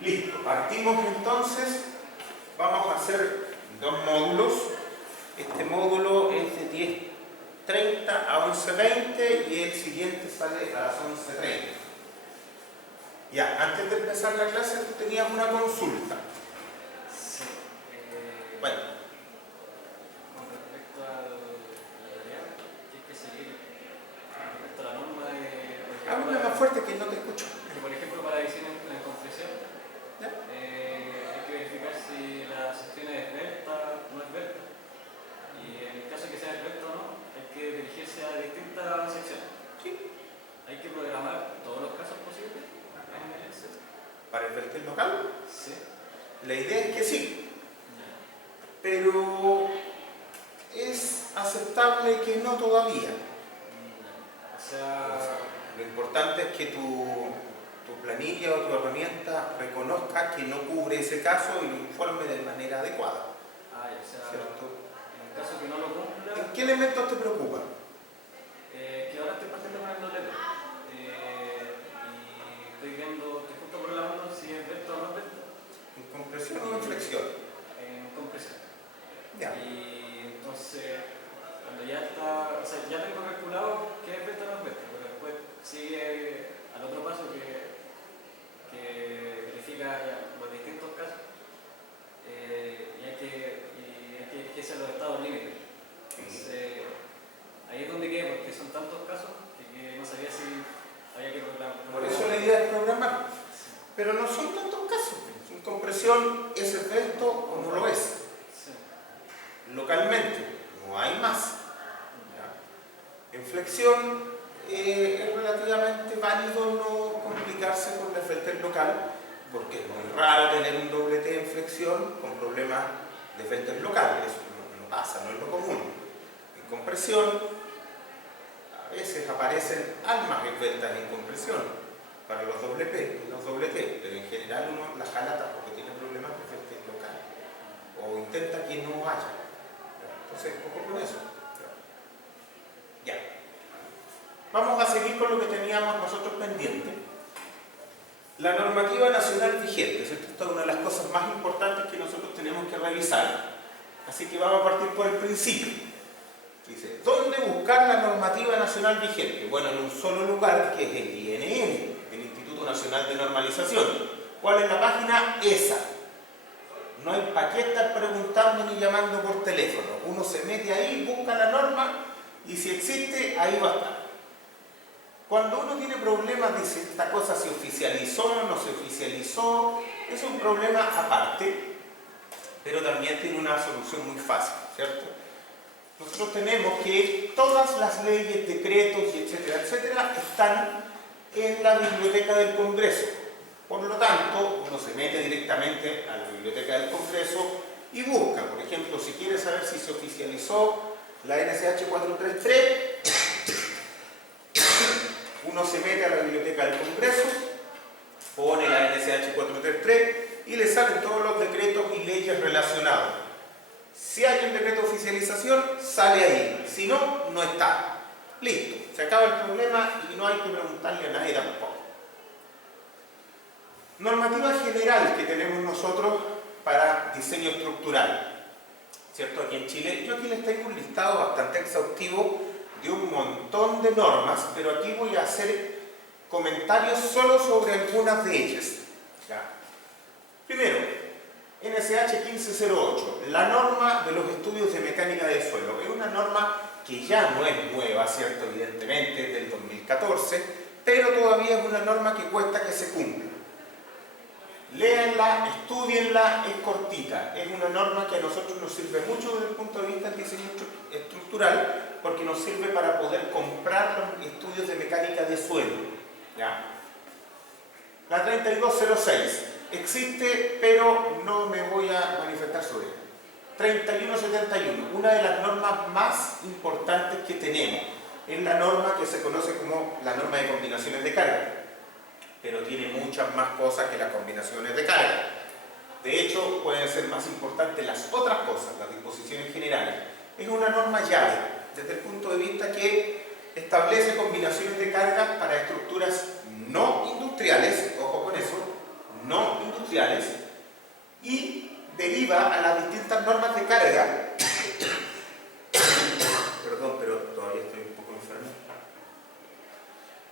Listo, partimos entonces, vamos a hacer dos módulos. Este módulo es de 10:30 a 11:20 y el siguiente sale a las 11:30. Ya, antes de empezar la clase tú tenías una consulta. Sí. Bueno. Con respecto a la tarea, que hay que seguir respecto a la norma de... Háblame más fuerte que no te escucho. Que por ejemplo para decir en compresión, ¿Ya? hay que verificar si la sección es esbelta o no es esbelta. Y en el caso de que sea esbelta o no, hay que dirigirse a distintas secciones. Sí. Hay que programar todos los casos posibles en el set. ¿Para el perfil local? Sí. La idea es que sí, Ya. pero es aceptable que no todavía. O sea... Lo importante es que tu planilla o tu herramienta reconozca que no cubre ese caso y lo informe de manera adecuada. o sea, ¿Cierto? en el caso que no lo cumpla... ¿En qué elementos te preocupa? que ahora estoy partiendo con el doble P. Y estoy viendo, estoy justo programando si es vector o no es vector. ¿En compresión o en flexión? En compresión. Ya. Y entonces, cuando ya está, o sea, ya tengo calculado qué es vector o no es vector, pero después sigue al otro paso que verifica los distintos casos y hay que dirigirse a los estados límites. Entonces, ahí es donde quedé, porque son tantos casos que no sabía si había que programar. Por eso la idea es programar. Pero no son tantos casos. En compresión es efecto o no lo es. Sí. Localmente, no hay más. ¿Ya? En flexión es relativamente válido no complicarse con la Felter local, porque es muy raro tener un doble T en flexión con problemas de Felter local. Eso no pasa, no es lo común. En compresión, a veces aparecen almas esbeltas en compresión para los doble P y los doble T, pero en general uno las jalata porque tiene problemas de Felter local o intenta que no haya. Entonces, ojo con eso. Ya. Vamos a seguir con lo que teníamos nosotros pendiente. La normativa nacional vigente, ¿cierto? Esta es una de las cosas más importantes que nosotros tenemos que revisar. Así que vamos a partir por el principio. Dice, ¿dónde buscar la normativa nacional vigente? Bueno, en un solo lugar, que es el INN, el Instituto Nacional de Normalización. ¿Cuál es la página? Esa. No hay para qué estar preguntando ni llamando por teléfono. Uno se mete ahí, busca la norma y si existe, ahí va a estar. Cuando uno tiene problemas, dice, esta cosa se oficializó, no se oficializó, es un problema aparte, pero también tiene una solución muy fácil, ¿cierto? Nosotros tenemos que todas las leyes, decretos, etcétera, etcétera, están en la Biblioteca del Congreso. Por lo tanto, uno se mete directamente a la Biblioteca del Congreso y busca, por ejemplo, si quiere saber si se oficializó la NSH 433, uno se mete a la Biblioteca del Congreso, pone la NSH 433 y le salen todos los decretos y leyes relacionados. Si hay un decreto de oficialización, sale ahí. Si no, no está. Listo. Se acaba el problema y no hay que preguntarle a nadie tampoco. Normativa general que tenemos nosotros para diseño estructural. ¿Cierto? Aquí en Chile, yo aquí les tengo un listado bastante exhaustivo de un montón de normas, pero aquí voy a hacer comentarios solo sobre algunas de ellas. ¿Ya? Primero, NSH 1508, la norma de los estudios de mecánica de suelo. Es una norma que ya no es nueva, ¿cierto? Evidentemente, es del 2014, pero todavía es una norma que cuesta que se cumpla. Léanla, estudienla, es cortita. Es una norma que a nosotros nos sirve mucho desde el punto de vista del diseño estructural, porque nos sirve para poder comprar los estudios de mecánica de suelo. ¿Ya? La 3206 existe, pero no me voy a manifestar sobre ella. 3171, una de las normas más importantes que tenemos. Es la norma que se conoce como la norma de combinaciones de carga, pero tiene muchas más cosas que las combinaciones de carga. De hecho, pueden ser más importantes las otras cosas, las disposiciones generales. Es una norma llave, desde el punto de vista que establece combinaciones de carga para estructuras no industriales, ojo con eso, no industriales, normas de carga, perdón, pero todavía estoy un poco enfermo,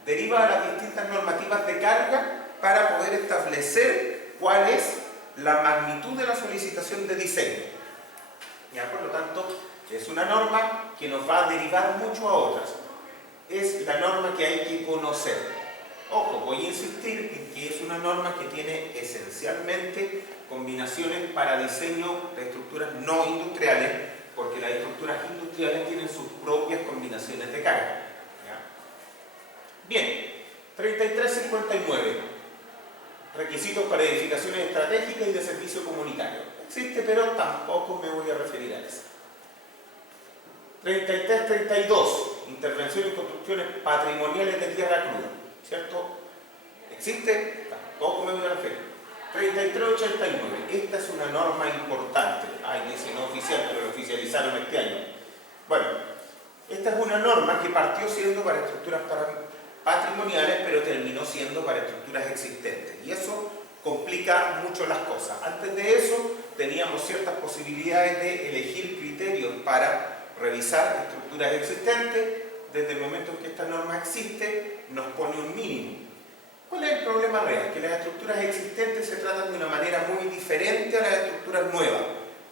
deriva a las distintas normativas de carga para poder establecer cuál es la magnitud de la solicitación de diseño. ¿Ya? Por lo tanto, es una norma que nos va a derivar mucho a otras. Es la norma que hay que conocer. Ojo, voy a insistir en que es una norma que tiene esencialmente combinaciones para diseño de estructuras no industriales, porque las estructuras industriales tienen sus propias combinaciones de carga. ¿Ya? Bien, 3359. Requisitos para edificaciones estratégicas y de servicio comunitario. Existe, pero tampoco me voy a referir a eso. 3332. Intervención en construcciones patrimoniales de tierra cruda. ¿Cierto? ¿Existe? Tampoco me voy a referir. 3389. Esta es una norma importante. Ay, dice no oficial, pero lo oficializaron este año. Bueno, esta es una norma que partió siendo para estructuras patrimoniales, pero terminó siendo para estructuras existentes. Y eso complica mucho las cosas. Antes de eso, teníamos ciertas posibilidades de elegir criterios para revisar estructuras existentes. Desde el momento en que esta norma existe, nos pone un mínimo. ¿Cuál es el problema real? Que las estructuras existentes se tratan de una manera muy diferente a las estructuras nuevas.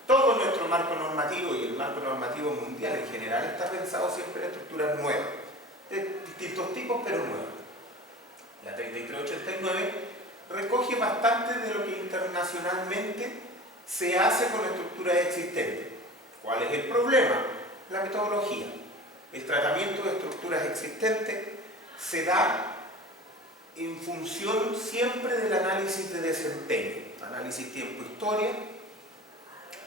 Todo nuestro marco normativo y el marco normativo mundial en general está pensado siempre en estructuras nuevas, de distintos tipos pero nuevas. La 3389 recoge bastante de lo que internacionalmente se hace con estructuras existentes. ¿Cuál es el problema? La metodología. El tratamiento de estructuras existentes se da en función siempre del análisis de desempeño. Análisis tiempo-historia,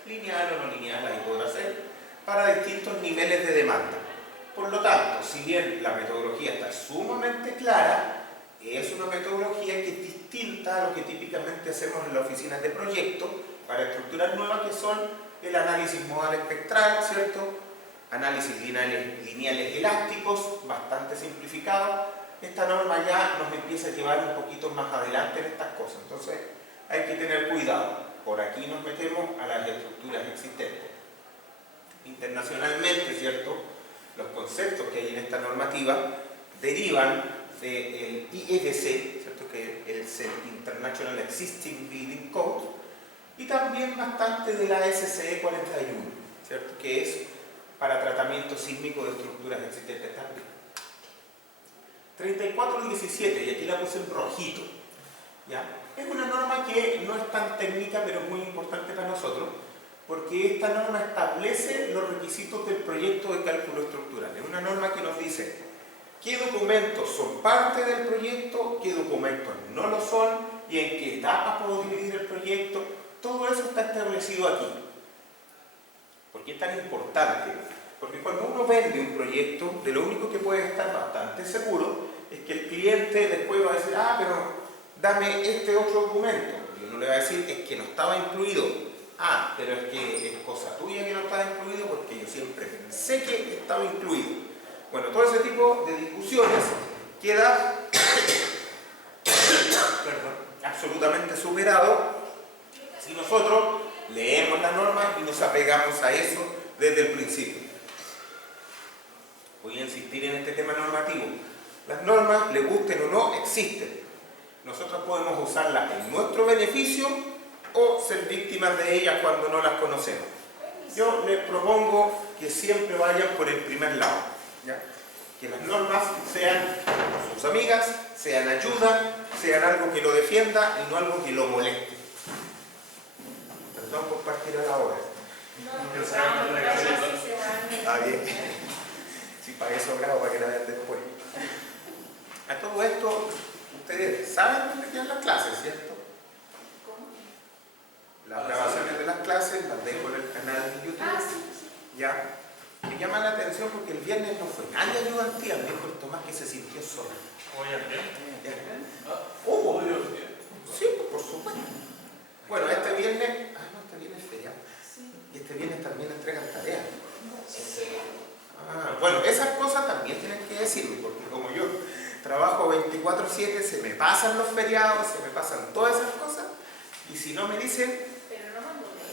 lineal o no lineal, ahí podrá ser, para distintos niveles de demanda. Por lo tanto, si bien la metodología está sumamente clara, es una metodología que es distinta a lo que típicamente hacemos en las oficinas de proyecto para estructuras nuevas, que son el análisis modal espectral, ¿cierto? Análisis lineales elásticos, bastante simplificado. Esta norma ya nos empieza a llevar un poquito más adelante en estas cosas, entonces hay que tener cuidado. Por aquí nos metemos a las estructuras existentes. Internacionalmente, ¿cierto? Los conceptos que hay en esta normativa derivan del IEBC, ¿cierto? Que es el International Existing Building Code, y también bastante de la SCE 41, ¿cierto? Que es para tratamiento sísmico de estructuras existentes también. 3417, y aquí la puse en rojito, ¿ya? Es una norma que no es tan técnica, pero es muy importante para nosotros, porque esta norma establece los requisitos del proyecto de cálculo estructural. Es una norma que nos dice qué documentos son parte del proyecto, qué documentos no lo son, y en qué etapas puedo dividir el proyecto. Todo eso está establecido aquí. ¿Por qué es tan importante? Porque cuando uno vende un proyecto, de lo único que puede estar bastante seguro es que el cliente después va a decir, ah, pero dame este otro documento. Y uno le va a decir, es que no estaba incluido. Ah, pero es que es cosa tuya que no estaba incluido porque yo siempre pensé que estaba incluido. Bueno, todo ese tipo de discusiones queda absolutamente superado si nosotros leemos la norma y nos apegamos a eso desde el principio. Voy a insistir en este tema normativo. Las normas, le gusten o no, existen. Nosotros podemos usarlas en nuestro beneficio o ser víctimas de ellas cuando no las conocemos. Yo les propongo que siempre vayan por el primer lado, ¿ya? Que las normas sean sus amigas, sean ayuda, sean algo que lo defienda y no algo que lo moleste. Perdón por partir a la hora. Está bien. Si pagué sobrado para que la vean después. A todo esto, ustedes saben dónde quedan las clases, ¿cierto? Las grabaciones de las clases las dejo en el canal de YouTube. ¿Ya? Me llama la atención porque el viernes no fue nadie ayudantía, me dijo el Tomás que se sintió solo. ¿Hoy también? ¿Hubo? Sí, por supuesto. Bueno, este viernes es feriado. Y este viernes también entregan tareas. Bueno, esas cosas también tienen que decirme, porque como yo trabajo 24/7, se me pasan los feriados, se me pasan todas esas cosas, y si no me dicen,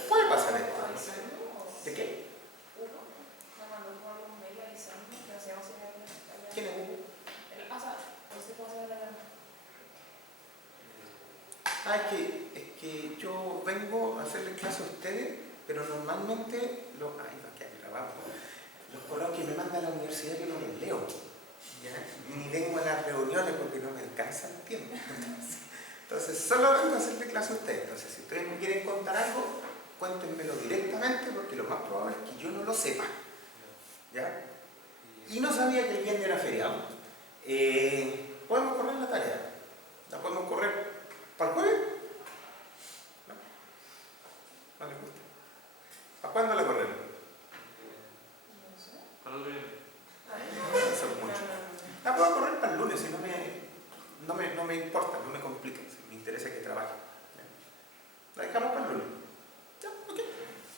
puede pasar esto. ¿De qué? Hugo, me mandó con algún mail avisando que hacíamos allá. ¿Quién es Hugo? O sea, no sé cómo se llama la. Ah, es que yo vengo a hacerle clase a ustedes, pero normalmente ay, va a quedar grabado. Los coloquios que me manda la universidad yo no los leo. ¿Ya? Ni vengo a las reuniones porque no me alcanza el tiempo. Entonces solo vengo a hacerle clase a ustedes. Entonces, si ustedes me quieren contar algo, cuéntenmelo directamente porque lo más probable es que yo no lo sepa. ¿Ya? Y no sabía que el viernes era feriado. ¿Podemos correr la tarea? ¿La podemos correr para el jueves? ¿No? ¿No les gusta? ¿Para cuándo la corremos? No sé. ¿Para el viernes? Eso es mucho. La puedo correr para el lunes, si no me importa, no me complica, si me interesa que trabaje. ¿La dejamos para el lunes? Ya, ok,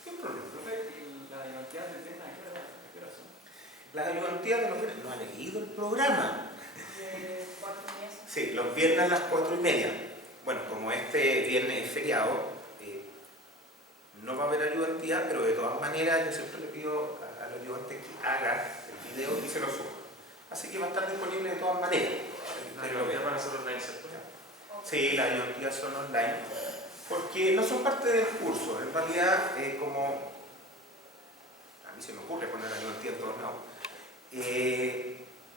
sin problema. Profe, ¿y la ayudantías de tienda a qué hora son? Las ayudantías de los viernes, no ha leído el programa. De 4 meses. Sí, los viernes a las 4:30. Bueno, como este viernes es feriado, no va a haber ayudantía, pero de todas maneras yo siempre le pido al ayudante que haga el video y se lo suba. Así que va a estar disponible de todas maneras. Pero ya van a ser online, ¿cierto? Sí, las ayudantías son online, porque no son parte del curso. En realidad, como a mí se me ocurre poner ayudantía en todos lados,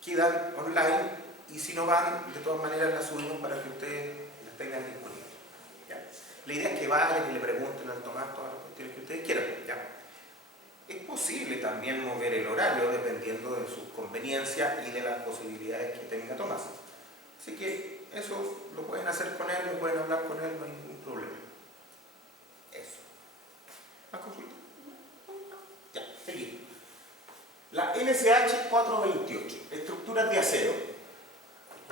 quedan online y si no van, de todas maneras las subimos para que ustedes las tengan disponibles. ¿Ya? La idea es que vayan y le pregunten al Tomás todas las cuestiones que ustedes quieran. ¿Ya? Es posible también mover el horario dependiendo de sus conveniencias y de las posibilidades que tenga Tomás. Así que eso lo pueden hacer con él, lo pueden hablar con él, no hay ningún problema. Eso. ¿Más consulta? Ya, seguimos. La NSH 428, estructuras de acero.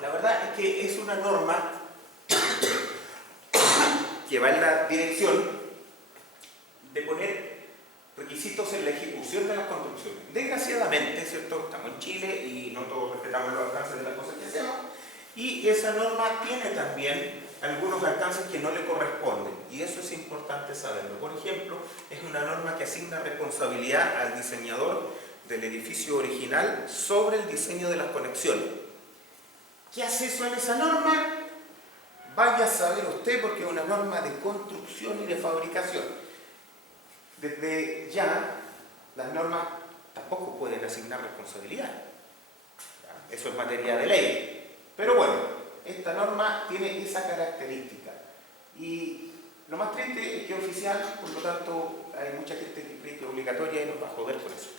La verdad es que es una norma que va en la dirección de poner requisitos en la ejecución de las construcciones. Desgraciadamente, ¿cierto? Estamos en Chile y no todos respetamos los alcances de las cosas que hacemos. Y esa norma tiene también algunos alcances que no le corresponden. Y eso es importante saberlo. Por ejemplo, es una norma que asigna responsabilidad al diseñador del edificio original sobre el diseño de las conexiones. ¿Qué hace eso en esa norma? Vaya a saber usted porque es una norma de construcción y de fabricación. Desde ya, las normas tampoco pueden asignar responsabilidad. Eso es materia de ley. Pero bueno, esta norma tiene esa característica. Y lo más triste es que es oficial, por lo tanto, hay mucha gente que cree que es obligatoria y nos va a joder por eso.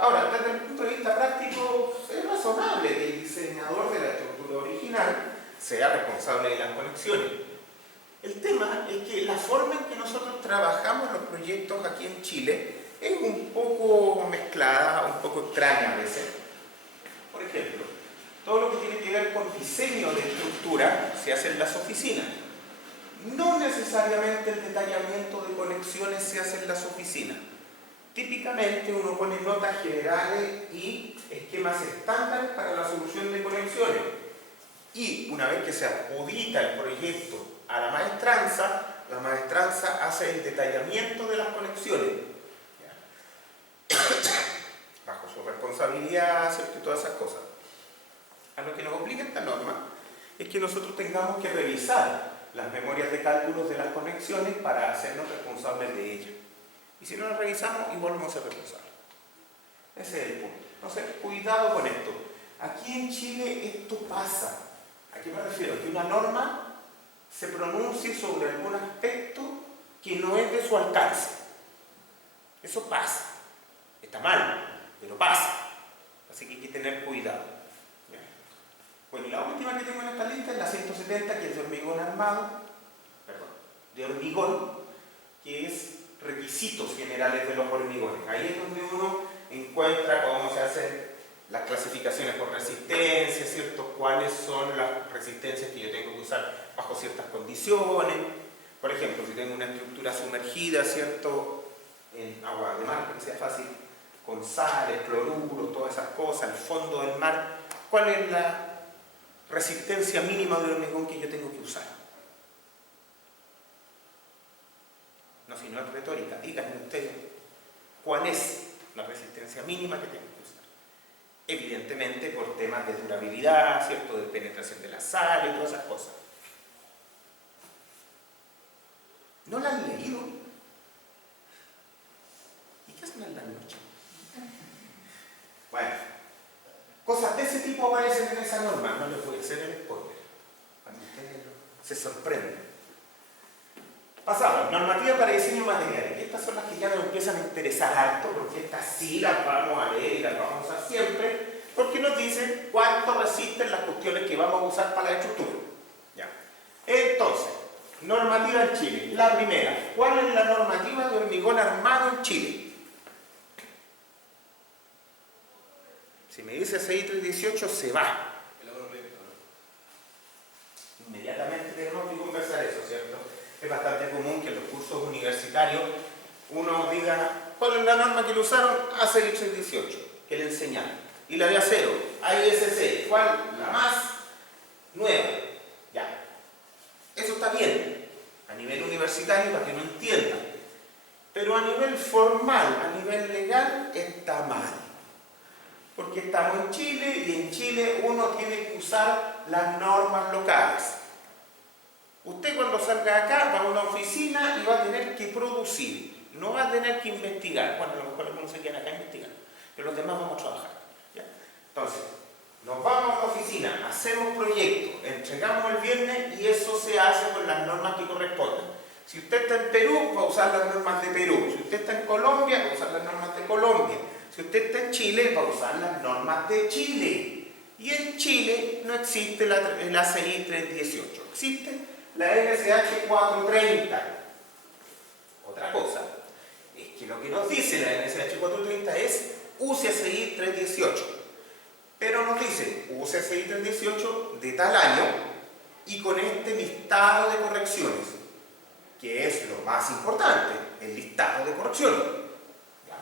Ahora, desde el punto de vista práctico, es razonable que el diseñador de la estructura original sea responsable de las conexiones. El tema es que la forma en que nosotros trabajamos los proyectos aquí en Chile es un poco mezclada, un poco extraña a veces. Por ejemplo, todo lo que tiene que ver con diseño de estructura se hace en las oficinas. No necesariamente el detallamiento de conexiones se hace en las oficinas. Típicamente uno pone notas generales y esquemas estándares para la solución de conexiones. Y una vez que se adjudica el proyecto a la maestranza hace el detallamiento de las conexiones. Bajo su responsabilidad, ¿cierto? Y todas esas cosas. A lo que nos obliga esta norma es que nosotros tengamos que revisar las memorias de cálculos de las conexiones para hacernos responsables de ellas. Y si no las revisamos, igual vamos a ser responsables. Ese es el punto. Entonces, cuidado con esto. Aquí en Chile esto pasa. ¿A qué me refiero? Que una norma se pronuncie sobre algún aspecto que no es de su alcance. Eso pasa. Está mal, pero pasa. Así que hay que tener cuidado. ¿Bien? Bueno, y la última que tengo en esta lista es la 170, que es de hormigón armado, de hormigón, que es requisitos generales de los hormigones. Ahí es donde uno encuentra cómo se hacen las clasificaciones por resistencia, ¿cierto? Cuáles son las resistencias que yo tengo que usar bajo ciertas condiciones. Por ejemplo, si tengo una estructura sumergida, ¿cierto? En agua de mar, para que sea fácil, con sales, cloruros, todas esas cosas, el fondo del mar, ¿cuál es la resistencia mínima del hormigón que yo tengo que usar? No, si no es retórica, díganme ustedes. cuál es la resistencia mínima que tienen que usar. Evidentemente por temas de durabilidad, ¿cierto? De penetración de la sal y todas esas cosas. ¿No la han leído? ¿Y qué hacen en la noche? Bueno, cosas de ese tipo aparecen en esa norma. No les voy a hacer el spoiler, cuando ustedes se sorprenden. Pasamos, normativa para diseño material. Estas son las que ya nos empiezan a interesar harto, porque estas sí las vamos a leer y las vamos a usar siempre, porque nos dicen cuánto resisten las cuestiones que vamos a usar para la estructura. ¿Ya? Entonces, normativa en Chile. La primera, ¿cuál es la normativa de hormigón armado en Chile? Si me dice CI 318, se va. Inmediatamente tenemos que conversar eso, ¿cierto? Es bastante común que en los cursos universitarios uno diga, ¿cuál es la norma que le usaron? ACI 318, que le enseñaron. Y la de acero, AISC, ¿cuál? La más nueva. Ya. Eso está bien, a nivel universitario, para que no entiendan. Pero a nivel formal, a nivel legal, está mal. Porque estamos en Chile y en Chile uno tiene que usar las normas locales. Usted cuando salga acá va a una oficina y va a tener que producir, no va a tener que investigar. Bueno, a lo mejor algunos se quedan acá investigando, pero los demás vamos a trabajar. ¿Ya? Entonces, nos vamos a la oficina, hacemos proyectos, entregamos el viernes y eso se hace con las normas que corresponden. Si usted está en Perú, va a usar las normas de Perú. Si usted está en Colombia, va a usar las normas de Colombia. Si usted está en Chile, va a usar las normas de Chile. Y en Chile no existe el ACI 318, existe la NSH 430. Otra cosa es que lo que nos dice la NSH 430 es use ACI 318. Pero nos dice, use ACI 318 de tal año y con este listado de correcciones, que es lo más importante, el listado de correcciones. ¿Ya?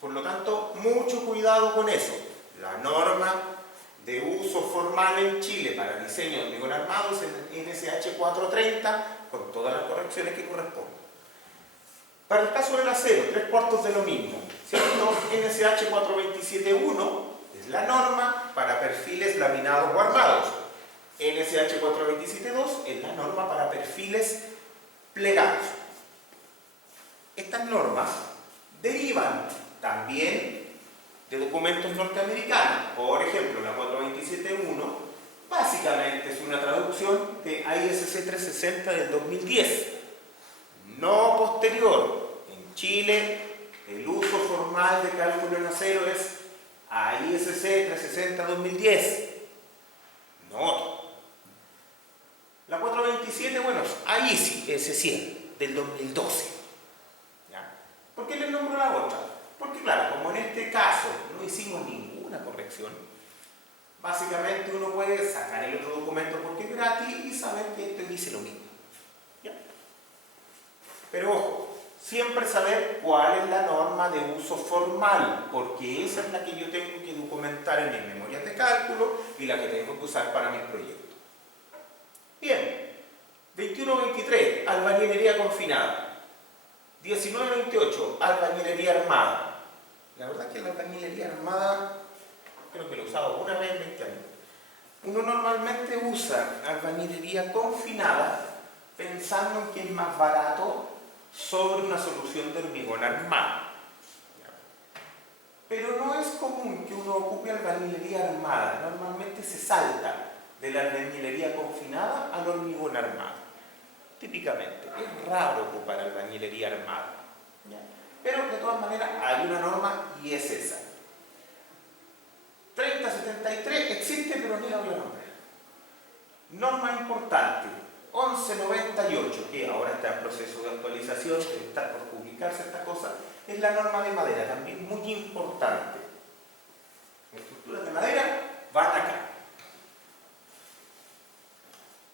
Por lo tanto, mucho cuidado con eso. La norma de uso formal en Chile para diseño de hormigón armado es el NSH 430 con todas las correcciones que corresponden. Para el caso del acero, 3/4 de lo mismo, ¿cierto? NSH 427.1 es la norma para perfiles laminados o armados. NSH 427.2 es la norma para perfiles plegados. Estas normas derivan también de documentos norteamericanos. Por ejemplo, la 427.1 básicamente es una traducción de ISC 360 del 2010, no posterior. En Chile, el uso formal de cálculo en acero es ISC 360-2010, no otro. La 427, bueno, es AISI, ese sí, del 2012. ¿Ya? ¿Por qué les nombro la otra? Porque claro, como en este caso no hicimos ninguna corrección, básicamente uno puede sacar el otro documento porque es gratis y saber que este dice lo mismo. ¿Ya? Pero ojo, siempre saber cuál es la norma de uso formal, porque esa es la que yo tengo que documentar en mis memorias de cálculo y la que tengo que usar para mis proyectos. Bien, 21-23, albañilería confinada. 19-28, albañilería armada. La verdad es que la albañilería armada creo que lo he usado una vez en 20 años. Uno normalmente usa albañilería confinada pensando en que es más barato sobre una solución de hormigón armado. Pero no es común que uno ocupe albañilería armada. Normalmente se salta de la albañilería confinada al hormigón armado. Típicamente, es raro ocupar albañilería armada. ¿Ya? Pero de todas maneras hay una norma y es esa. 3073 existe, pero ni la voy a nombrar. Norma importante, 1198, que ahora está en proceso de actualización, debe estar por publicarse esta cosa, es la norma de madera, también muy importante. Estructuras de madera van acá.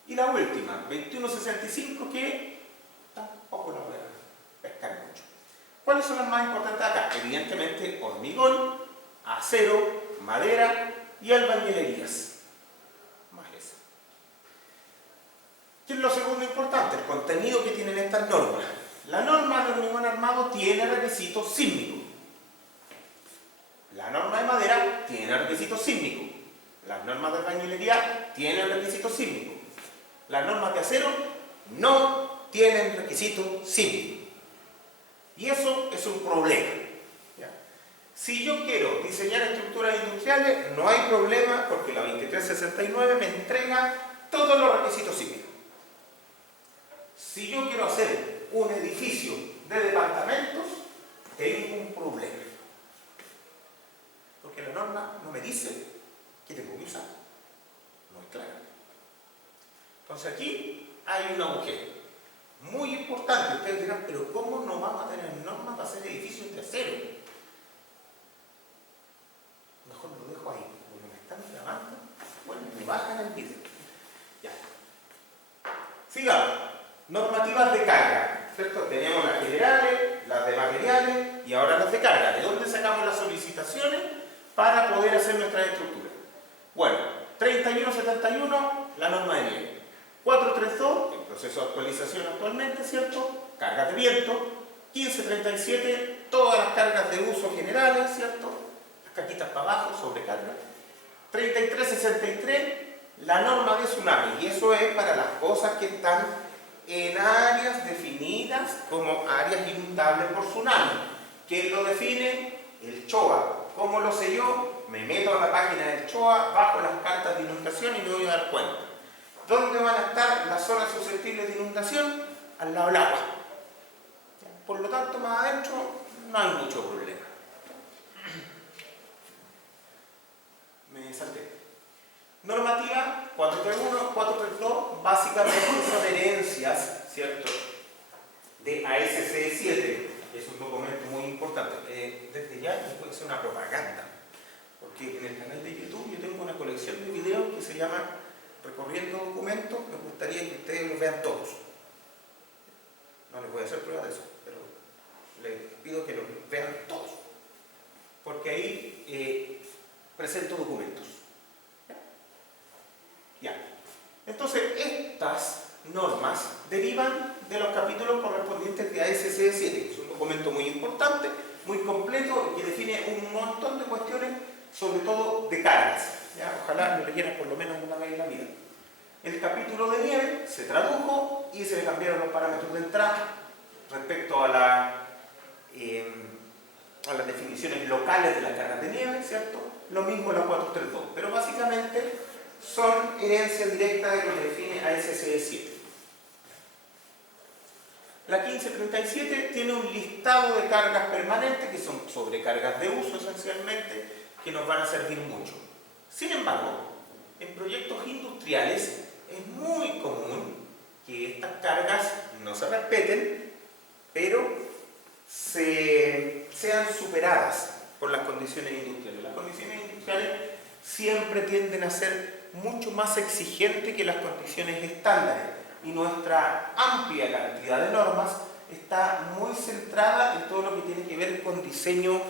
Y la última, 2165, que tampoco la voy a pescar mucho. ¿Cuáles son las más importantes acá? Evidentemente, hormigón, acero, madera y albañilerías. Más eso. ¿Qué es lo segundo importante? El contenido que tienen estas normas. La norma de hormigón armado tiene requisitos sísmicos. tienen requisitos sísmicos. Las normas de albañilería tienen requisitos sísmicos. Las normas de acero no tienen requisitos sísmicos. Y eso es un problema. ¿Ya? Si yo quiero diseñar estructuras industriales, no hay problema porque la 2369 me entrega todos los requisitos sísmicos. Si yo quiero hacer un edificio de departamentos, tengo un problema. Porque la norma no me dice qué tengo que usar. No es claro. Entonces aquí hay un agujero muy importante. Ustedes dirán, pero ¿cómo no vamos a tener normas para hacer edificios de acero? Mejor lo dejo ahí, porque me están grabando. Bueno, me bajan el video. Ya. Sigamos. Normativas de carga, ¿cierto? Tenemos las generales, las de materiales y ahora las de carga. ¿De dónde sacamos las solicitaciones para poder hacer nuestras estructuras? Bueno, 3171, la norma de nieve. 432, en proceso de actualización actualmente, ¿cierto? Cargas de viento. 1537, todas las cargas de uso generales, ¿cierto? Las cajitas para abajo, sobrecarga. 3363, la norma de tsunami. Y eso es para las cosas que están en áreas definidas como áreas inundables por tsunami. ¿Quién lo define? El CHOA. ¿Cómo lo sé yo? Me meto a la página del CHOA, bajo las cartas de inundación y me voy a dar cuenta. ¿Dónde van a estar las zonas susceptibles de inundación? Al lado del agua. Por lo tanto, más adentro no hay mucho problema. Me salté. Normativa 431, 432, básicamente son herencias, ¿cierto? De ASCE 7. Es un documento muy importante. Desde ya puede ser una propaganda. Porque en el canal de YouTube yo tengo una colección de videos que se llama Recorriendo Documentos. Me gustaría que ustedes los vean todos. No les voy a hacer prueba de eso, pero les pido que los vean todos. Porque ahí presento documentos. Ya. Entonces, estas normas derivan de los capítulos correspondientes de ASCE 7. Es un documento muy importante, muy completo, que define un montón de cuestiones, sobre todo de cargas. ¿Ya? Ojalá lo leyeran por lo menos una vez en la vida. El capítulo de nieve se tradujo y se le cambiaron los parámetros de entrada respecto a las definiciones locales de las cargas de nieve, ¿cierto? Lo mismo la 432, pero básicamente son herencia directa de lo que define ASCE 7. La 1537 tiene un listado de cargas permanentes, que son sobrecargas de uso esencialmente, que nos van a servir mucho. Sin embargo, en proyectos industriales es muy común que estas cargas no se respeten, pero sean superadas por las condiciones industriales. Las condiciones industriales siempre tienden a ser mucho más exigentes que las condiciones estándares, y nuestra amplia cantidad de normas está muy centrada en todo lo que tiene que ver con diseño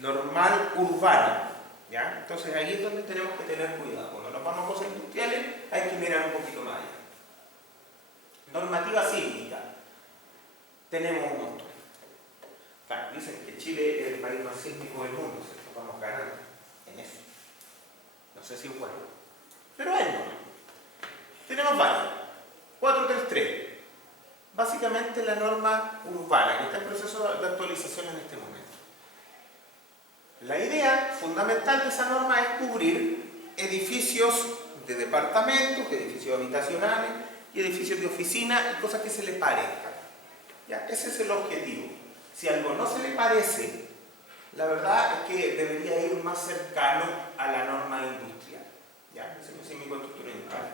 normal urbano. ¿Ya? Entonces ahí es donde tenemos que tener cuidado. Cuando nos vamos a cosas industriales hay que mirar un poquito más allá. Normativa sísmica. Tenemos un montón. Claro, dicen que Chile es el país más sísmico del mundo, ¿cierto? Vamos ganando en eso. No sé si es bueno, pero es bueno. Tenemos varios. 433. Básicamente la norma urbana, que está en proceso de actualización en este momento. La idea fundamental de esa norma es cubrir edificios de departamentos, edificios habitacionales y edificios de oficina y cosas que se le parezcan. ¿Ya? Ese es el objetivo. Si algo no se le parece, la verdad es que debería ir más cercano a la norma industrial. ¿Ya? Ese es mi constructura industrial.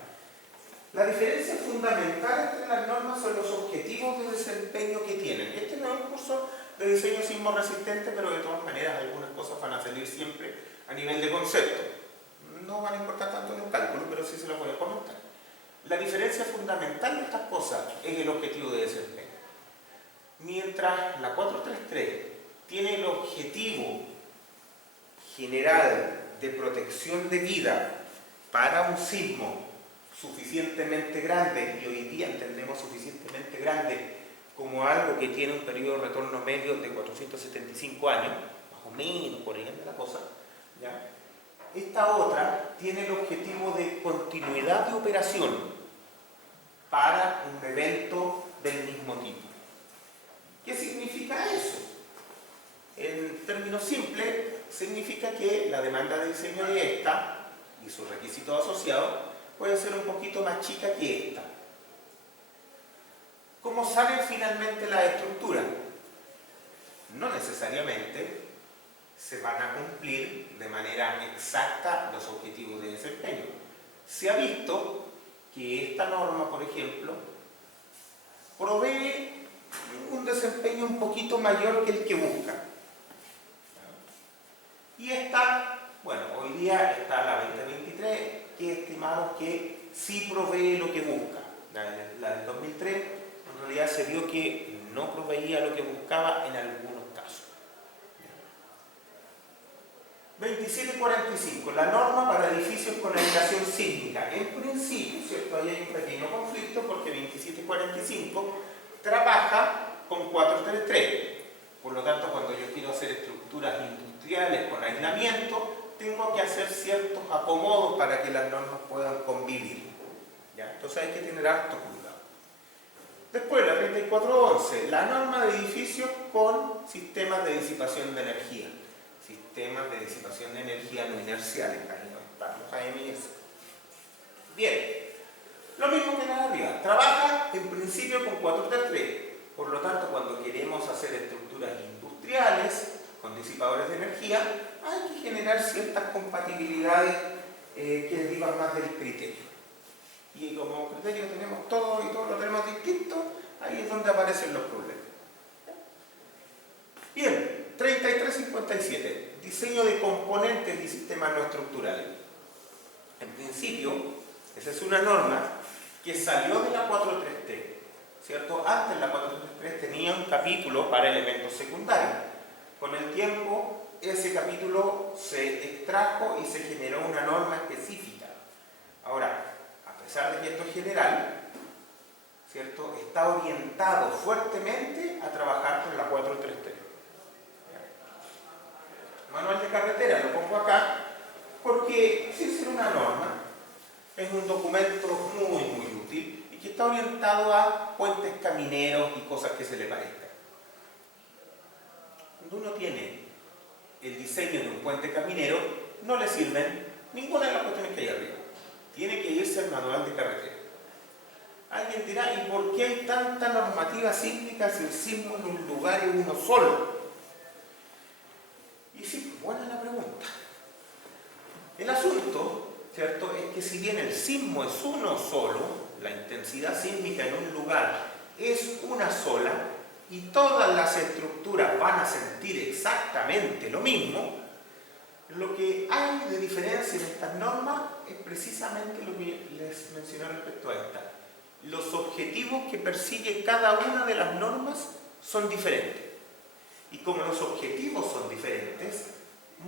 La diferencia fundamental entre las normas son los objetivos de desempeño que tienen. Este no es un curso de diseño sismo resistente, pero de todas maneras algunas cosas van a salir siempre a nivel de concepto. No van a importar tanto en el cálculo, pero sí se los voy a comentar. La diferencia fundamental de estas cosas es el objetivo de desempeño. Mientras la 433 tiene el objetivo general de protección de vida para un sismo suficientemente grande, y hoy día entendemos suficientemente grande como algo que tiene un periodo de retorno medio de 475 años, más o menos por ahí anda la cosa, ¿ya? esta otra tiene el objetivo de continuidad de operación para un evento del mismo tipo. ¿Qué significa eso? En términos simples, significa que la demanda de diseño de esta y sus requisitos asociados puede ser un poquito más chica que esta. ¿Cómo salen finalmente las estructuras? No necesariamente se van a cumplir de manera exacta los objetivos de desempeño. Se ha visto que esta norma, por ejemplo, provee un desempeño un poquito mayor que el que busca. Y esta, bueno, hoy día está la 2023, que estimamos que sí provee lo que busca. La del 2003, en realidad se vio que no proveía lo que buscaba en algunos casos. 2745, la norma para edificios con aislación sísmica. En principio, ¿cierto? Ahí hay un pequeño conflicto porque 2745 trabaja con 433. Por lo tanto, cuando yo quiero hacer estructuras industriales con aislamiento, tengo que hacer ciertos acomodos para que las normas puedan convivir. ¿Ya? Entonces hay que tener harto cuidado. Después, la 3411, la norma de edificios con sistemas de disipación de energía. Sistemas de disipación de energía no inerciales, para los AMS. Bien, lo mismo que la de arriba, trabaja en principio con 433, por lo tanto cuando queremos hacer estructuras industriales con disipadores de energía, hay que generar ciertas compatibilidades que derivan más del criterio. Y como criterio tenemos todo y todo lo tenemos distinto, ahí es donde aparecen los problemas. Bien. 3357, diseño de componentes y sistemas no estructurales. En principio, esa es una norma que salió de la 433, ¿cierto? Antes la 433 tenía un capítulo para elementos secundarios. Con el tiempo, ese capítulo se extrajo y se generó una norma específica. Ahora, a pesar de que esto es general, ¿cierto? Está orientado fuertemente a trabajar con la 433. Manual de carretera, lo pongo acá, porque sin ser una norma, es un documento muy útil y que está orientado a puentes camineros y cosas que se le parezcan. Cuando uno tiene el diseño de un puente caminero, no le sirven ninguna de las cuestiones que hay arriba. Tiene que irse al manual de carretera. Alguien dirá, ¿y por qué hay tanta normativa sísmica si el sismo en un lugar es uno solo? Y sí, buena la pregunta. El asunto, ¿cierto?, es que si bien el sismo es uno solo, la intensidad sísmica en un lugar es una sola, y todas las estructuras van a sentir exactamente lo mismo, lo que hay de diferencia en estas normas es precisamente lo que les mencioné respecto a esta. Los objetivos que persigue cada una de las normas son diferentes. Y como los objetivos son diferentes,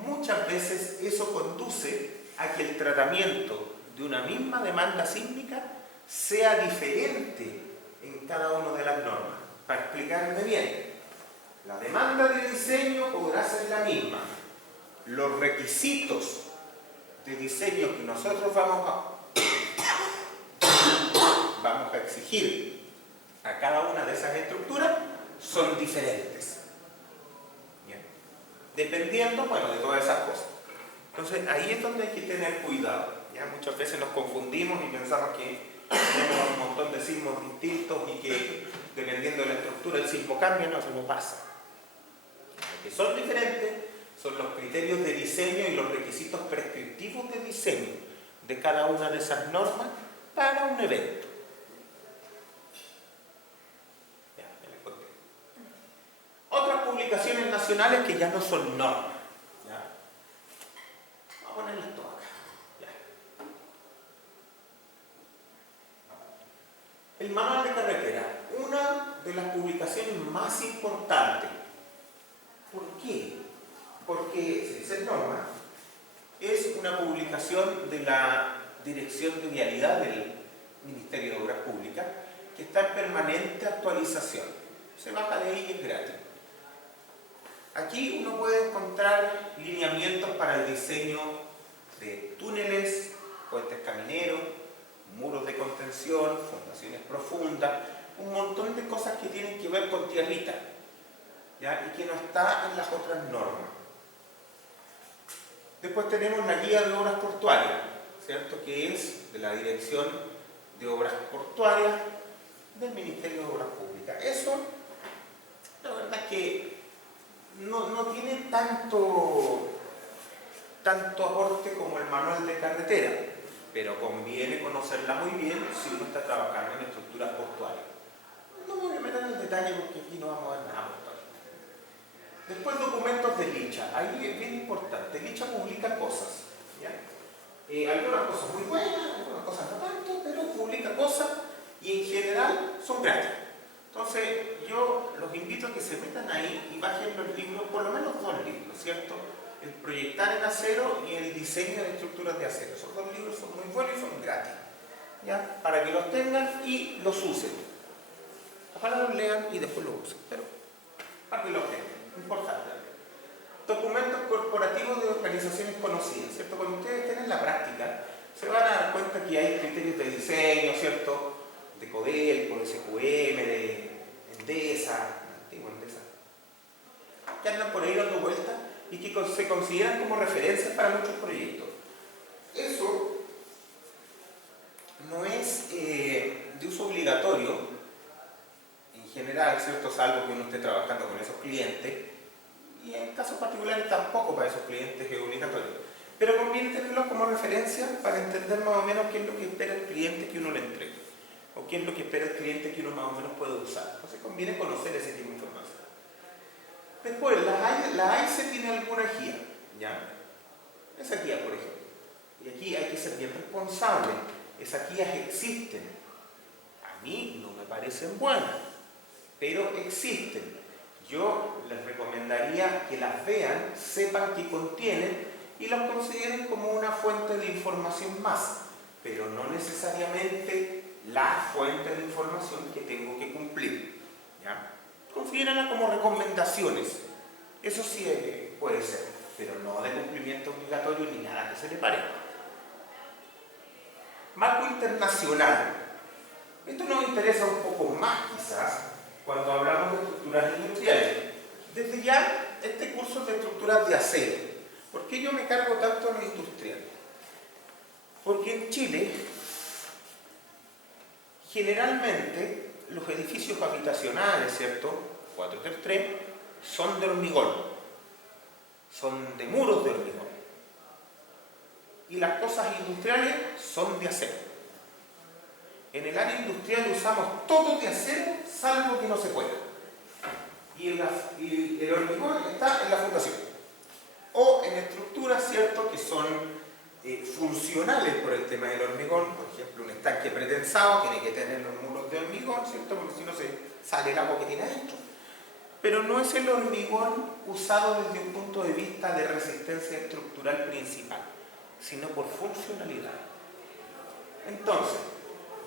muchas veces eso conduce a que el tratamiento de una misma demanda sísmica sea diferente en cada una de las normas. Para explicarme bien, la demanda de diseño podrá ser la misma. Los requisitos de diseño que nosotros vamos a exigir a cada una de esas estructuras son diferentes. Dependiendo, bueno, de todas esas cosas. Entonces, ahí es donde hay que tener cuidado. ¿Ya? Muchas veces nos confundimos y pensamos que tenemos un montón de sismos distintos y que, dependiendo de la estructura, el sismo cambia. No, eso no pasa. Lo que son diferentes son los criterios de diseño y los requisitos prescriptivos de diseño de cada una de esas normas para un evento. Otras publicaciones nacionales que ya no son normas. ¿Ya? Vamos a ponerles todo acá. ¿Ya? El manual de carretera, una de las publicaciones más importantes. ¿Por qué? Porque, sin ser norma, es una publicación de la Dirección de Vialidad del Ministerio de Obras Públicas que está en permanente actualización. Se baja de ahí y es gratis. Aquí uno puede encontrar lineamientos para el diseño de túneles, puentes camineros, muros de contención, fundaciones profundas, un montón de cosas que tienen que ver con tierrita, ¿ya? Y que no está en las otras normas. Después tenemos la guía de obras portuarias, ¿cierto? Que es de la Dirección de Obras Portuarias del Ministerio de Obras Públicas. Eso, la verdad es que no tiene tanto aporte como el manual de carretera, pero conviene conocerla muy bien si uno está trabajando en estructuras portuarias. No me voy a meter en el detalle porque aquí no vamos a ver nada portuario. Después, documentos de Licha. Ahí es bien importante. Licha publica cosas, ¿ya? Algunas cosas muy buenas, algunas cosas no tanto, pero publica cosas y en general son gratis. Entonces, yo los invito a que se metan ahí y bajen los libros, por lo menos 2 libros, ¿cierto? El Proyectar en Acero y el Diseño de Estructuras de Acero. Esos 2 libros son muy buenos y son gratis, ¿ya? Para que los tengan y los usen. Ojalá los lean y después los usen, pero para que los tengan. Importante. Documentos corporativos de organizaciones conocidas, ¿cierto? Cuando ustedes estén en la práctica, se van a dar cuenta que hay criterios de diseño, ¿cierto? De Codelco, de SQM, de Endesa, antigua Endesa, que andan por ahí dando vueltas y que se consideran como referencias para muchos proyectos. Eso no es de uso obligatorio en general, ¿cierto? Salvo que uno esté trabajando con esos clientes, y en casos particulares tampoco para esos clientes es obligatorio. Pero conviene tenerlos como referencia para entender más o menos qué es lo que espera el cliente que uno le entregue, o qué es lo que espera el cliente que uno más o menos puede usar. Entonces conviene conocer ese tipo de información. Después, la AICE tiene alguna guía, ¿ya? Esa guía, por ejemplo. Y aquí hay que ser bien responsable. Esas guías existen. A mí no me parecen buenas, pero existen. Yo les recomendaría que las vean, sepan qué contienen y las consideren como una fuente de información más, pero no necesariamente la fuente de información que tengo que cumplir, ¿ya? Considérenlas como recomendaciones. Eso sí puede ser, pero no de cumplimiento obligatorio ni nada que se le parezca. Marco internacional. Esto nos interesa un poco más quizás cuando hablamos de estructuras industriales. Desde ya, este curso es de estructuras de acero. ¿Por qué yo me cargo tanto en lo industrial? Porque en Chile, generalmente, los edificios habitacionales, ¿cierto? 4x3, son de hormigón. Son de muros de hormigón. Y las cosas industriales son de acero. En el área industrial usamos todo de acero, salvo que no se pueda. Y el hormigón está en la fundación. O en estructuras, ¿cierto?, que son funcionales por el tema del hormigón. Por ejemplo, un estanque pretensado tiene que tener los muros de hormigón, ¿cierto?, porque si no se sale el agua que tiene adentro. Pero no es el hormigón usado desde un punto de vista de resistencia estructural principal, sino por funcionalidad. Entonces,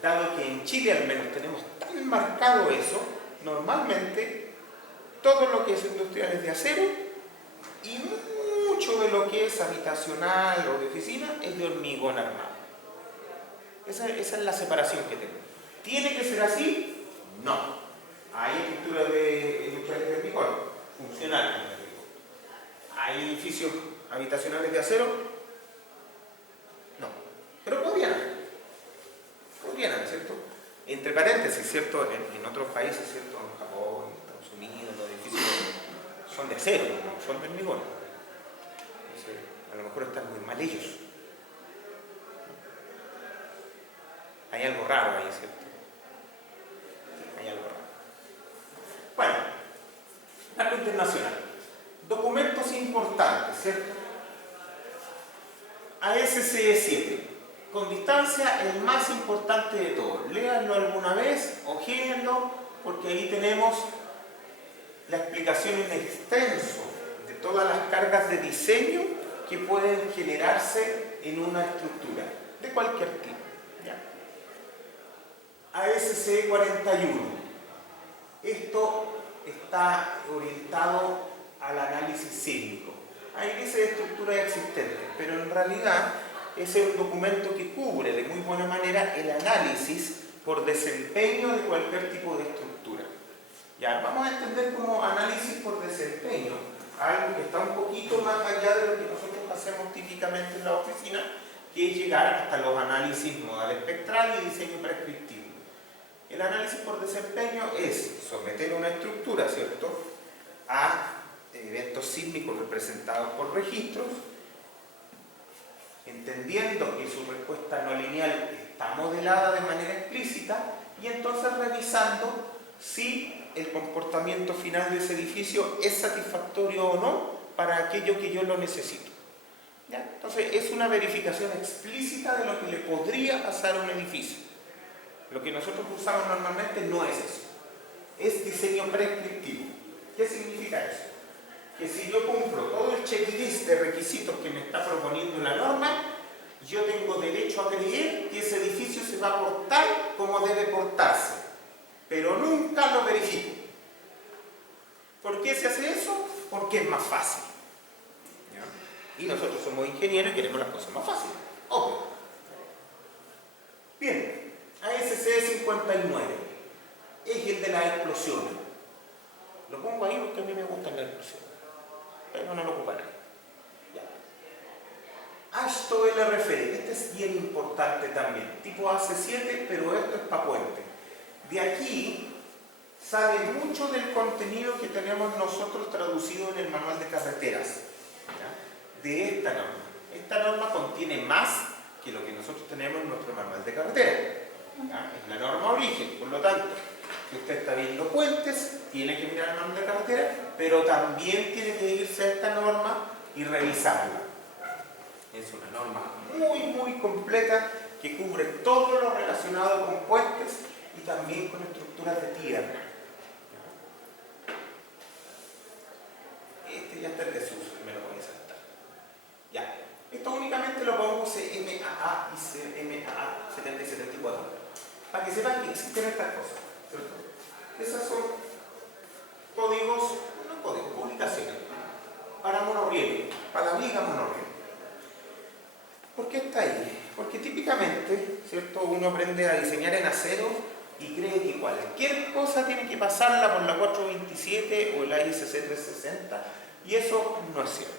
dado que en Chile al menos tenemos tan marcado eso, normalmente todo lo que es industrial es de acero y mucho de lo que es habitacional o de oficina es de hormigón armado. Esa es la separación que tenemos. ¿Tiene que ser así? No. Hay estructuras industriales de hormigón, funcionales de hormigón. ¿Hay edificios habitacionales de acero? No. Pero podrían haber. ¿Cierto? Entre paréntesis, ¿cierto? En otros países, ¿cierto? En Japón, en Estados Unidos, los edificios son de acero, no son de hormigón. Entonces, a lo mejor están muy mal ellos. Hay algo raro ahí, ¿cierto? Hay algo raro. Bueno, marco internacional. Documentos importantes, ¿cierto? ASCE 7. Con distancia, el más importante de todos. Léanlo alguna vez, ojéenlo, porque ahí tenemos la explicación en extenso de todas las cargas de diseño que pueden generarse en una estructura, de cualquier tipo. ¿Ya? ASCE 41. Esto está orientado al análisis sísmico. Ahí dice estructuras existentes, pero en realidad es un documento que cubre de muy buena manera el análisis por desempeño de cualquier tipo de estructura. Ya, vamos a entender como análisis por desempeño algo que está un poquito más allá de lo que nosotros hacemos típicamente en la oficina, que es llegar hasta los análisis modal espectral y diseño prescriptivo. El análisis por desempeño es someter una estructura, ¿cierto?, a eventos sísmicos representados por registros, entendiendo que su respuesta no lineal está modelada de manera explícita, y entonces revisando si el comportamiento final de ese edificio es satisfactorio o no para aquello que yo lo necesito. ¿Ya? Entonces es una verificación explícita de lo que le podría pasar a un edificio. Lo que nosotros usamos normalmente no es eso, es diseño prescriptivo. ¿Qué significa eso? Que si yo cumplo todo el checklist de requisitos que me está proponiendo la norma, yo tengo derecho a creer que ese edificio se va a portar como debe portarse, pero nunca lo verifico. ¿Por qué se hace eso? Porque es más fácil. ¿Ya? Y nosotros somos ingenieros y queremos las cosas más fáciles, obvio. Bien, ASC 59 es el de las explosiones. Lo pongo ahí porque a mí me gustan las explosiones, pero no lo ocuparé. AASHTO LRF, este es bien importante también, tipo AC7, pero esto es para puente. De aquí sale mucho del contenido que tenemos nosotros traducido en el manual de carreteras, ¿ya?, de esta norma. Esta norma contiene más que lo que nosotros tenemos en nuestro manual de carreteras. ¿Ya? Es la norma origen, por lo tanto, si usted está viendo puentes, tiene que mirar el manual de carretera, pero también tiene que irse a esta norma y revisarla. Es una norma muy completa que cubre todo lo relacionado con puentes y también con estructuras de tierra. Este ya está en desuso, me lo voy a saltar. Ya. Esto únicamente lo podemos CMAA y CMAA 70 y 74. Para que sepan que existen estas cosas, ¿cierto? Esas son códigos, no códigos, publicaciones para monorriel, para la viga monorriel. ¿Por qué está ahí? Porque típicamente, ¿cierto?, uno aprende a diseñar en acero y cree que cualquier cosa tiene que pasarla por la 427 o el ISC 360, y eso no es cierto.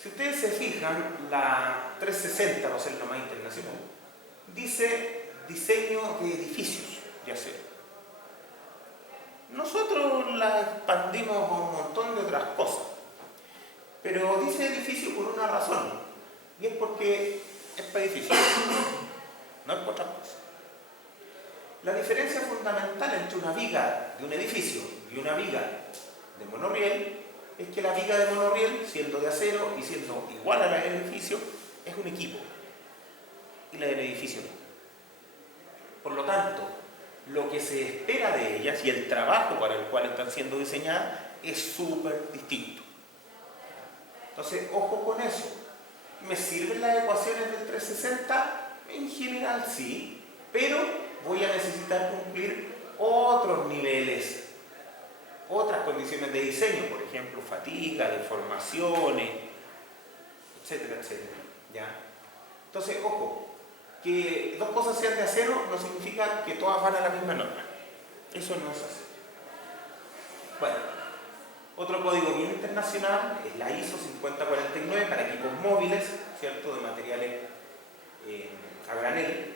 Si ustedes se fijan, la 360, va a ser la más internacional, dice diseño de edificios de acero. Nosotros la expandimos a un montón de otras cosas, pero dice edificio por una razón, y es porque es para edificios, no es por otra cosa. La diferencia fundamental entre una viga de un edificio y una viga de monorriel es que la viga de monorriel, siendo de acero y siendo igual a la del edificio, es un equipo, y la del edificio no. Por lo tanto, lo que se espera de ellas y el trabajo para el cual están siendo diseñadas es súper distinto. Entonces, ojo con eso. ¿Me sirven las ecuaciones del 360? En general sí, pero voy a necesitar cumplir otros niveles, otras condiciones de diseño, por ejemplo, fatiga, deformaciones, etcétera, etcétera. ¿Ya? Entonces, ojo, que dos cosas sean de acero no significa que todas van a la misma norma. Eso no es así. Bueno, otro código bien internacional es la ISO 5049 para equipos móviles, ¿cierto?, de materiales a granel.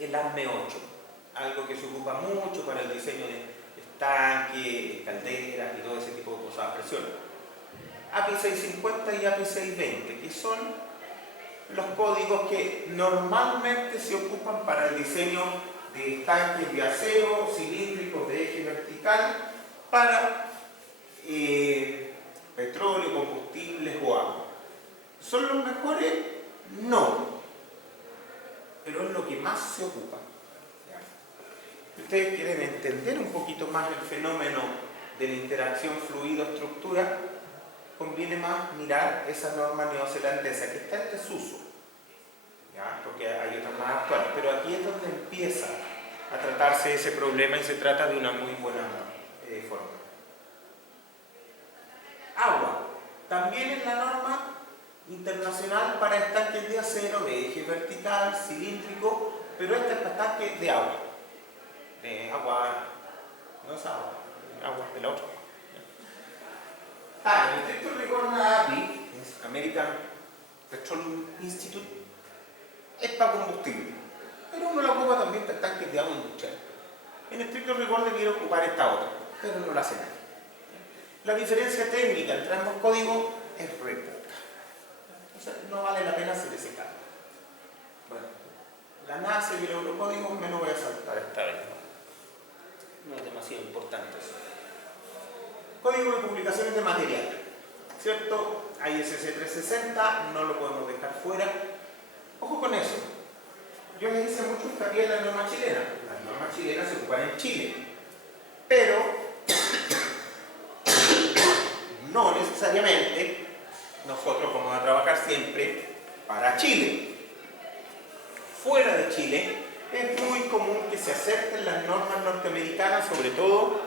El ASME 8, algo que se ocupa mucho para el diseño de estanques, calderas y todo ese tipo de cosas a presión. API 650 y API 620, que son los códigos que normalmente se ocupan para el diseño de estanques de acero, cilíndricos de eje vertical, para petróleo, combustibles o agua. ¿Son los mejores? No. Pero es lo que más se ocupa. Si ustedes quieren entender un poquito más el fenómeno de la interacción fluido-estructura, conviene más mirar esa norma neozelandesa que está en desuso, ¿ya?, porque hay otras más actuales, pero aquí es donde empieza a tratarse ese problema y se trata de una muy buena forma. Agua. También en la norma para estanques de acero, de eje vertical, cilíndrico, pero este es para estanques de agua. De agua, no es agua, agua de la otra. En el estricto rigor API, es American Petroleum Institute, es para combustible, pero uno la ocupa también para tanques de agua industrial. En estricto rigor debiera ocupar esta otra, pero no la hace nadie. La diferencia técnica entre ambos códigos es re poca. Entonces no vale la pena hacer ese cambio. Bueno, la NACE y el Eurocódigo me lo voy a saltar esta vez. No es demasiado importante eso. Código de publicaciones de material, ¿cierto? ISC 360, no lo podemos dejar fuera. Ojo con eso. Yo les hice mucho hincapié en la norma chilena. Las normas chilenas se ocupan en Chile, pero no necesariamente nosotros vamos a trabajar siempre para Chile. Fuera de Chile es muy común que se acepten las normas norteamericanas, sobre todo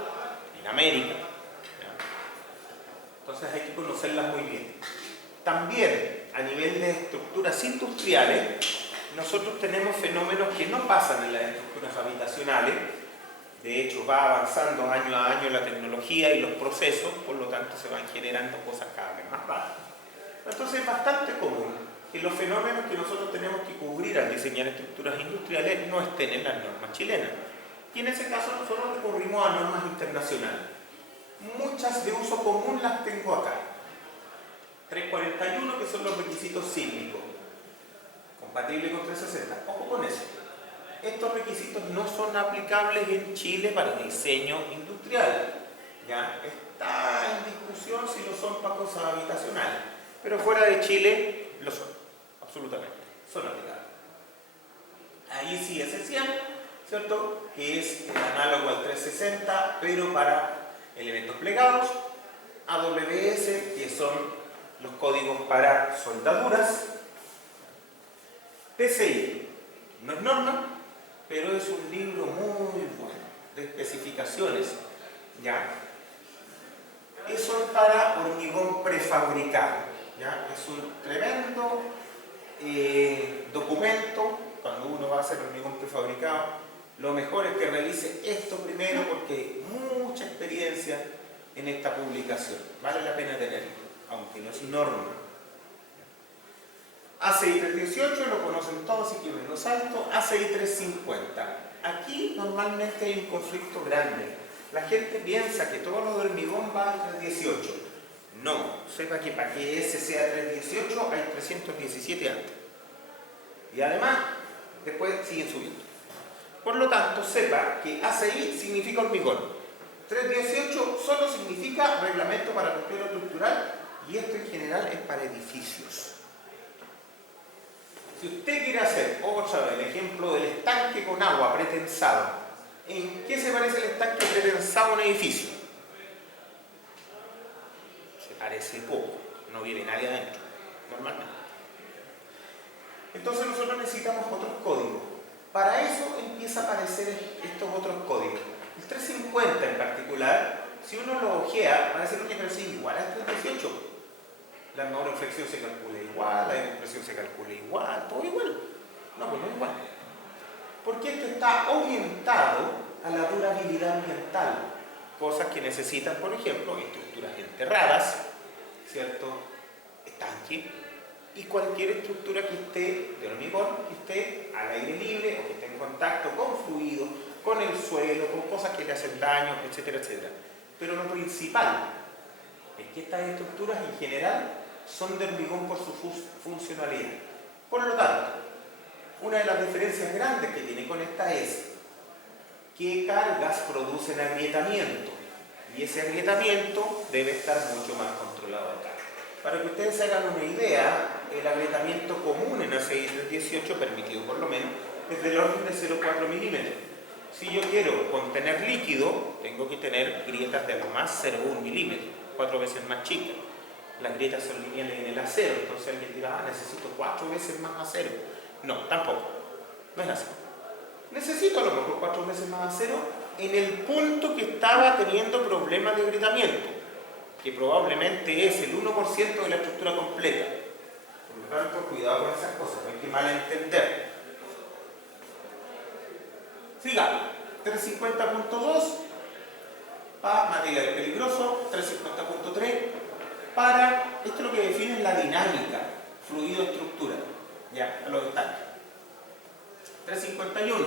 en América. Entonces hay que conocerlas muy bien. También a nivel de estructuras industriales, nosotros tenemos fenómenos que no pasan en las estructuras habitacionales. De hecho, va avanzando año a año la tecnología y los procesos, por lo tanto se van generando cosas cada vez más rápidas. Entonces es bastante común que los fenómenos que nosotros tenemos que cubrir al diseñar estructuras industriales no estén en las normas chilenas. Y en ese caso nosotros recurrimos a normas internacionales. Muchas de uso común las tengo acá. 341, que son los requisitos sísmicos, compatible con 360. Ojo con eso. Estos requisitos no son aplicables en Chile para diseño industrial. Ya está en discusión si lo son para cosas habitacionales, pero fuera de Chile lo son, absolutamente, son aplicables. Ahí sí es esencial, ¿cierto? Que es el análogo al 360, pero para elementos plegados, AWS, que son los códigos para soldaduras. PCI no es norma, pero es un libro muy bueno de especificaciones, ¿ya? Eso es para hormigón prefabricado, ¿ya? Es un tremendo documento. Cuando uno va a hacer hormigón prefabricado, lo mejor es que revise esto primero, porque hay mucha experiencia en esta publicación. Vale la pena tenerlo, aunque no es norma. ACI 318 lo conocen todos, así que me lo salto. ACI 350. Aquí normalmente hay un conflicto grande. La gente piensa que todo lo de hormigón va al 318. No, sepa que para que ese sea 318 hay 317 antes. Y además, después siguen subiendo. Por lo tanto, sepa que ACI significa hormigón. 318 solo significa reglamento para control estructural, y esto en general es para edificios. Si usted quiere hacer otra vez el ejemplo del estanque con agua pretensado, ¿en qué se parece el estanque pretensado a un edificio? Se parece poco, no vive nadie adentro, normalmente. Entonces nosotros necesitamos otros códigos. Para eso empieza a aparecer estos otros códigos. El 350 en particular, si uno lo ojea, va a decir, oye, pero sí, igual al 318. La magnoflexión se calcula igual, la compresión se calcula igual, todo igual. No, pues no igual. Porque esto está orientado a la durabilidad ambiental. Cosas que necesitan, por ejemplo, estructuras enterradas, ¿cierto? Estanque, y cualquier estructura que esté de hormigón, que esté al aire libre o que esté en contacto con fluidos, con el suelo, con cosas que le hacen daño, etcétera, etcétera. Pero lo principal es que estas estructuras en general son de hormigón por su funcionalidad. Por lo tanto, una de las diferencias grandes que tiene con esta es qué cargas producen agrietamiento, y ese agrietamiento debe estar mucho más controlado acá. Para que ustedes se hagan una idea, el agrietamiento común en ACI 318, permitido por lo menos, es del orden de 0,4 milímetros. Si yo quiero contener líquido, tengo que tener grietas de a lo más 0,1 milímetros, 4 veces más chicas. Las grietas son lineales en el acero, entonces alguien dirá, necesito 4 veces más acero. No, tampoco, no es así. Necesito a lo mejor 4 veces más acero en el punto que estaba teniendo problemas de agrietamiento, que probablemente es el 1% de la estructura completa. Por Por lo tanto, cuidado con esas cosas, no hay que malentender. Sigamos. 350.2 para material peligroso, 350.3 para, esto es lo que define la dinámica, fluido-estructura, ya, a los detalles. 351,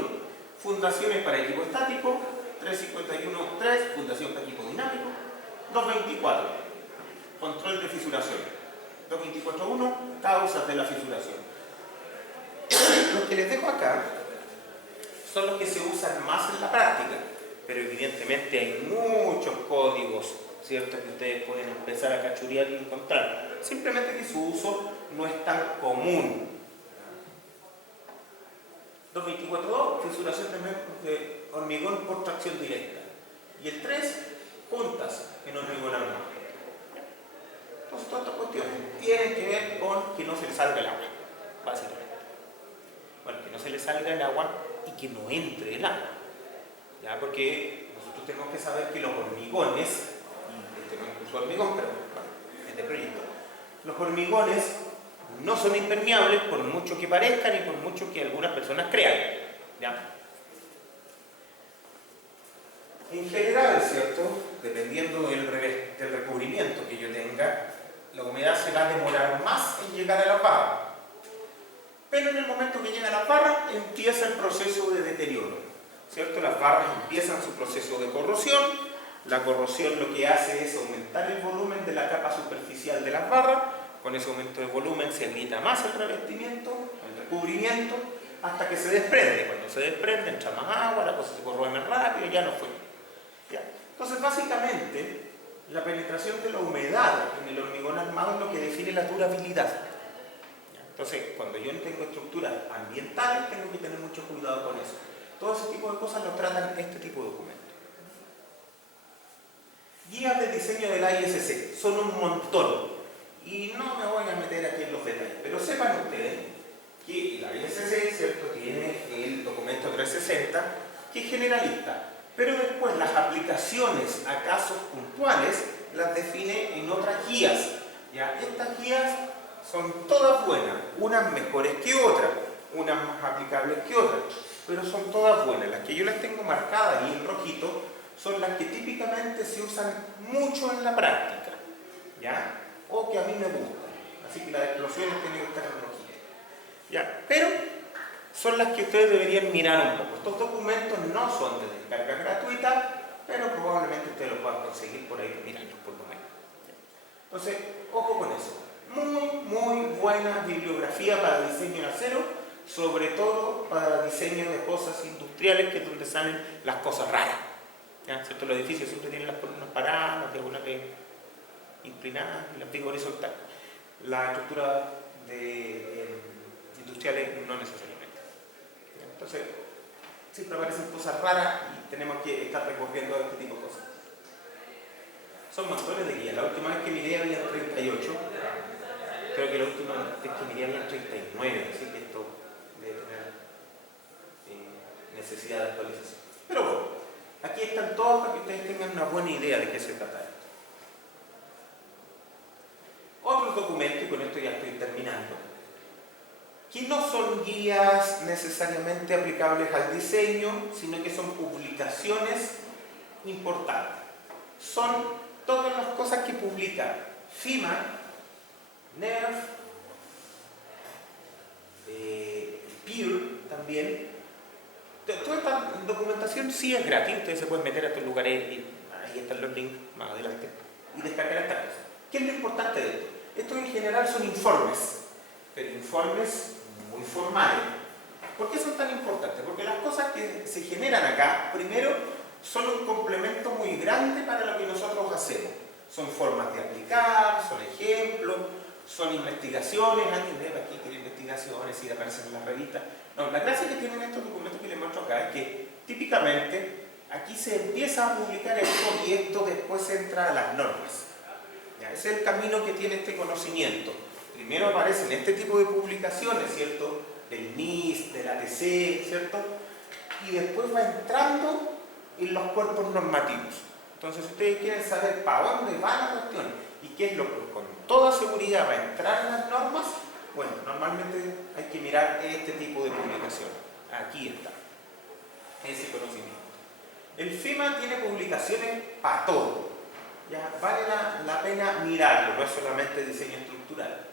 fundaciones para equipo estático, 351.3, fundación para equipo dinámico, 224, control de fisuración, 224.1, causas de la fisuración. Los que les dejo acá son los que se usan más en la práctica, pero evidentemente hay muchos códigos, ¿cierto?, que ustedes pueden empezar a cachurear y encontrar. Simplemente que su uso no es tan común. 224.2, fisuración de hormigón por tracción directa. Y el 3, juntas en hormigón armado. Entonces, todas estas cuestiones tienen que ver con que no se le salga el agua, básicamente. Bueno, que no se le salga el agua y que no entre el agua. ¿Ya? Porque nosotros tenemos que saber que los hormigones, y este no incluso hormigón, pero bueno, este proyecto, los hormigones no son impermeables por mucho que parezcan y por mucho que algunas personas crean. ¿Ya? En general, ¿cierto?, dependiendo del recubrimiento que yo tenga, la humedad se va a demorar más en llegar a la barra. Pero en el momento que llega a la barra, empieza el proceso de deterioro, ¿cierto? Las barras empiezan su proceso de corrosión. La corrosión lo que hace es aumentar el volumen de la capa superficial de las barras. Con ese aumento de volumen se evita más el revestimiento, el recubrimiento, hasta que se desprende. Cuando se desprende, entra más agua, la cosa se corroe más rápido, ya no fue. ¿Ya? Entonces, básicamente, la penetración de la humedad en el hormigón armado es lo que define la durabilidad. Entonces, cuando yo tengo estructuras ambientales, tengo que tener mucho cuidado con eso. Todo ese tipo de cosas lo tratan este tipo de documentos. Guías de diseño de la ISC, son un montón. Y no me voy a meter aquí en los detalles, pero sepan ustedes que la ISC, ¿cierto?, tiene el documento 360, que es generalista, pero después las aplicaciones a casos puntuales las define en otras guías. ¿Ya? Estas guías son todas buenas, unas mejores que otras, unas más aplicables que otras, pero son todas buenas. Las que yo las tengo marcadas ahí en rojito son las que típicamente se usan mucho en la práctica, ¿ya?, o que a mí me gustan. Así que las explosiones tienen que estar en rojito, ¿ya? Pero son las que ustedes deberían mirar un poco. Estos documentos no son de descarga gratuita, pero probablemente ustedes los puedan conseguir por ahí, mirarlos por lo menos. Entonces, ojo con eso. Muy buena bibliografía para diseño en acero, sobre todo para diseño de cosas industriales, que es donde salen las cosas raras. ¿Ya? ¿Cierto? Los edificios siempre tienen las columnas paradas, las diagonales inclinadas y las vigas horizontales. La estructura de industriales no necesariamente. ¿Ya? Entonces, siempre aparecen cosas raras y tenemos que estar recorriendo este tipo de cosas. Son montones de guías. La última vez que miré había 38. Creo que la última vez que miré había 39, así que esto debe tener necesidad de actualización. Pero bueno, aquí están todos para que ustedes tengan una buena idea de qué se trata esto. Otros documentos, y con esto ya estoy terminando, que no son guías necesariamente aplicables al diseño, sino que son publicaciones importantes. Son todas las cosas que publica FIMA, NERF, PEER también. Toda esta documentación sí es gratis, ustedes se pueden meter a estos lugares y ahí están los links más adelante y descargar estas cosas. ¿Qué es lo importante de esto? Estos en general son informes, pero informes muy formales. ¿Por qué son tan importantes? Porque las cosas que se generan acá, primero, son un complemento muy grande para lo que nosotros hacemos. Son formas de aplicar, son ejemplos, son investigaciones. Alguien ve aquí que investigaciones y aparecen en las revistas. No, la gracia que tienen estos documentos que les muestro acá es que típicamente aquí se empieza a publicar esto y esto después entra a las normas. ¿Ya? Ese es el camino que tiene este conocimiento. Primero aparecen este tipo de publicaciones, ¿cierto? Del NIST, del ATC, ¿cierto? Y después va entrando en los cuerpos normativos. Entonces, si ustedes quieren saber para dónde va la cuestión y qué es lo que con toda seguridad va a entrar en las normas, Bueno, normalmente hay que mirar este tipo de publicaciones. Aquí está. Ese conocimiento. El FEMA tiene publicaciones para todo. Ya, vale la pena mirarlo, no es solamente diseño estructural.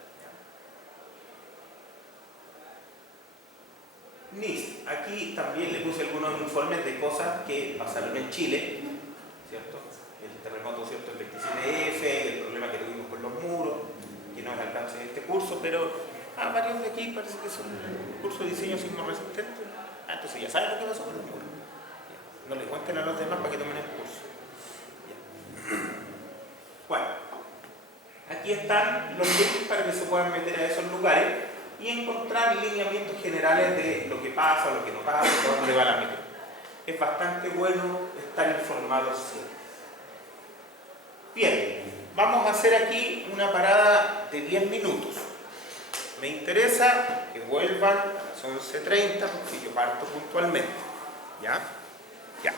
NIST, aquí también le puse algunos informes de cosas que pasaron en Chile, ¿cierto? El terremoto, ¿cierto? El 27F, el problema que tuvimos con los muros, que no es alcance de este curso, pero varios de aquí parece que son un curso de diseño sismo resistente. Entonces ya saben lo que pasó con los muros. Ya. No le cuenten a los demás para que tomen el curso. Ya. Bueno, aquí están los links para que se puedan meter a esos lugares y encontrar lineamientos generales de lo que pasa, lo que no pasa, por dónde va la micro. Es bastante bueno estar informado siempre. Bien, vamos a hacer aquí una parada de 10 minutos. Me interesa que vuelvan a las 11:30 porque yo parto puntualmente. ¿Ya? Ya.